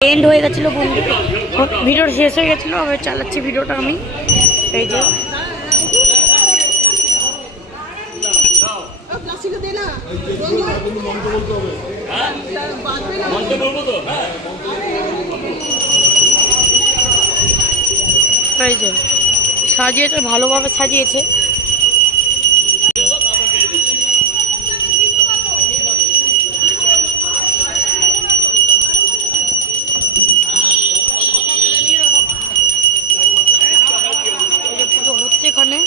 And হয়ে গেছিলো বন্ধু, ভিডিওটা শেষ হয়ে গেছিলো। আমি চালাচ্ছি ভিডিওটা আমি। এই যে এই যে সাজিয়েছে, ভালোভাবে সাজিয়েছে। পুজো হচ্ছে এখানে।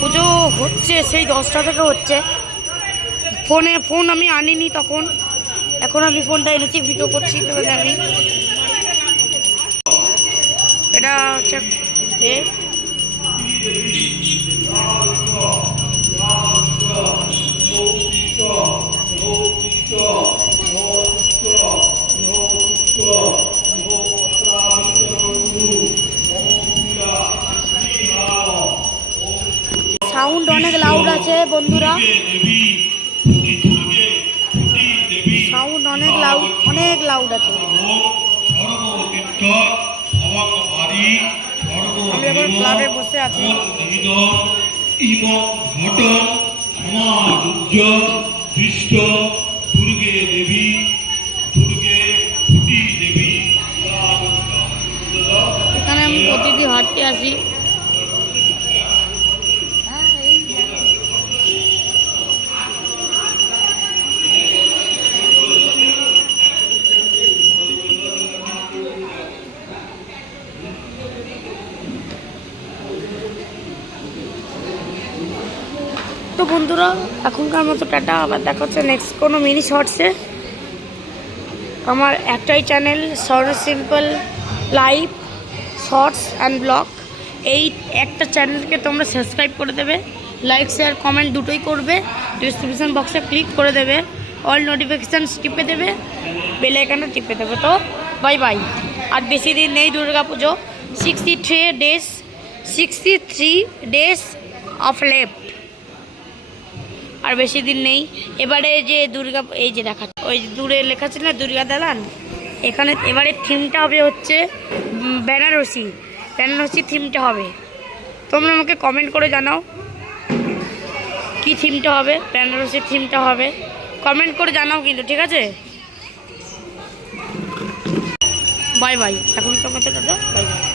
পুজো হচ্ছে সেই 10টা থেকে হচ্ছে। ফোন আমি আনিনি তখন, এখন আমি ফোনটা এনেছি, ভিডিও করছি তোমাদের আমি। এটা হচ্ছে সাউন্ড অনেক লাউড আছে বন্ধুরা, সাউন্ড অনেক লাউড আছে। আমি এখন ক্লাবে বসে আছি। এখানে আমি প্রতিদিন হাঁটতে আসি। তো বন্ধুরা এখনকার মতো টাটা, আবার দেখা হচ্ছে নেক্সট কোনো মিনি শর্টসে। আমার একটাই চ্যানেল, সরস simple life shorts and vlog. এই একটা চ্যানেলকে তোমরা সাবস্ক্রাইব করে দেবে, লাইক শেয়ার কমেন্ট দুটোই করবে, ডিসক্রিপশন বক্সে ক্লিক করে দেবে, অল নোটিফিকেশানস টিপে দেবে, বেল আইকনটা টিপে দেবে। তো বাই বাই। আর বেশি দিন নেই দুর্গা পুজো, 63 ডেজ অফ লেফট। আর বেশি দিন নেই। এবারে যে দুর্গা, এই যে দেখা ওই দূরে লেখা ছিল না দুর্গা দালান, এখানে এবারে থিমটা হবে হচ্ছে বেনারসি থিমটা হবে। তোমরা আমাকে কমেন্ট করে জানাও কি থিমটা হবে, বেনারসি থিমটা হবে, কমেন্ট করে জানাও কিন্তু, ঠিক আছে? Bye bye. এখন তোমাদের দাদা বাই বাই।